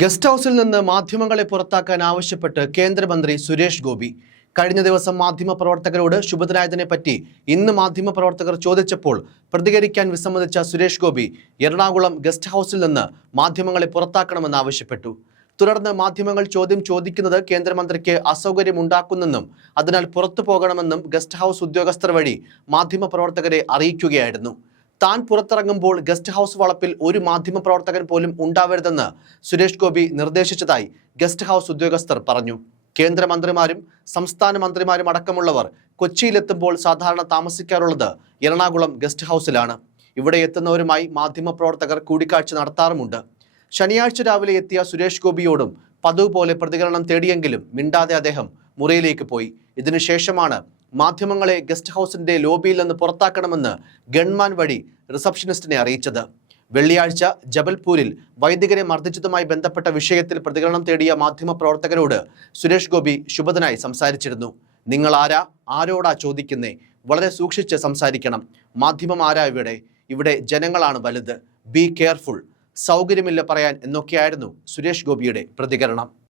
Guest ഹൗസിൽ നിന്ന് മാധ്യമങ്ങളെ പുറത്താക്കാൻ ആവശ്യപ്പെട്ട് കേന്ദ്രമന്ത്രി സുരേഷ് ഗോപി കഴിഞ്ഞ ദിവസം മാധ്യമപ്രവർത്തകരോട് ശുഭദിനായതിനെപ്പറ്റി ഇന്ന് മാധ്യമപ്രവർത്തകർ ചോദിച്ചപ്പോൾ പ്രതികരിക്കാൻ വിസമ്മതിച്ച സുരേഷ് ഗോപി എറണാകുളം ഗസ്റ്റ് ഹൗസിൽ നിന്ന് മാധ്യമങ്ങളെ പുറത്താക്കണമെന്ന് ആവശ്യപ്പെട്ടു. തുടർന്ന് മാധ്യമങ്ങൾ ചോദ്യം ചോദിക്കുന്നത് കേന്ദ്രമന്ത്രിക്ക് അസൗകര്യമുണ്ടാക്കുന്നെന്നും അതിനാൽ പുറത്തു പോകണമെന്നും ഗസ്റ്റ് ഹൗസ് ഉദ്യോഗസ്ഥർ വഴി മാധ്യമപ്രവർത്തകരെ അറിയിക്കുകയായിരുന്നു. താൻ പുറത്തിറങ്ങുമ്പോൾ ഗസ്റ്റ് ഹൗസ് വളപ്പിൽ ഒരു മാധ്യമപ്രവർത്തകൻ പോലും ഉണ്ടാവരുതെന്ന് സുരേഷ് ഗോപി നിർദ്ദേശിച്ചതായി ഗസ്റ്റ് ഹൗസ് ഉദ്യോഗസ്ഥർ പറഞ്ഞു. കേന്ദ്രമന്ത്രിമാരും സംസ്ഥാന മന്ത്രിമാരും അടക്കമുള്ളവർ കൊച്ചിയിലെത്തുമ്പോൾ സാധാരണ താമസിക്കാറുള്ളത് എറണാകുളം ഗസ്റ്റ് ഹൗസിലാണ്. ഇവിടെ എത്തുന്നവരുമായി മാധ്യമപ്രവർത്തകർ കൂടിക്കാഴ്ച നടത്താറുമുണ്ട്. ശനിയാഴ്ച രാവിലെ എത്തിയ സുരേഷ് ഗോപിയോടും പതിവ് പോലെ പ്രതികരണം തേടിയെങ്കിലും മിണ്ടാതെ അദ്ദേഹം മുറിയിലേക്ക് പോയി. ഇതിനുശേഷമാണ് മാധ്യമങ്ങളെ ഗസ്റ്റ് ഹൗസിന്റെ ലോബിയിൽ നിന്ന് പുറത്താക്കണമെന്ന് ഗൺമാൻ വഴി റിസപ്ഷനിസ്റ്റിനെ അറിയിച്ചത്. വെള്ളിയാഴ്ച ജബൽപൂരിൽ വൈദികരെ മർദ്ദിച്ചതുമായി ബന്ധപ്പെട്ട വിഷയത്തിൽ പ്രതികരണം തേടിയ മാധ്യമപ്രവർത്തകരോട് സുരേഷ് ഗോപി ശുഭദിനായി സംസാരിച്ചിരുന്നു. നിങ്ങൾ ആരോടാ ചോദിക്കുന്നേ? വളരെ സൂക്ഷിച്ച് സംസാരിക്കണം. മാധ്യമം ആരാ? ഇവിടെ ജനങ്ങളാണ് വലുത്. Be careful. സൗകര്യമില്ല പറയാൻ എന്നൊക്കെയായിരുന്നു സുരേഷ് ഗോപിയുടെ പ്രതികരണം.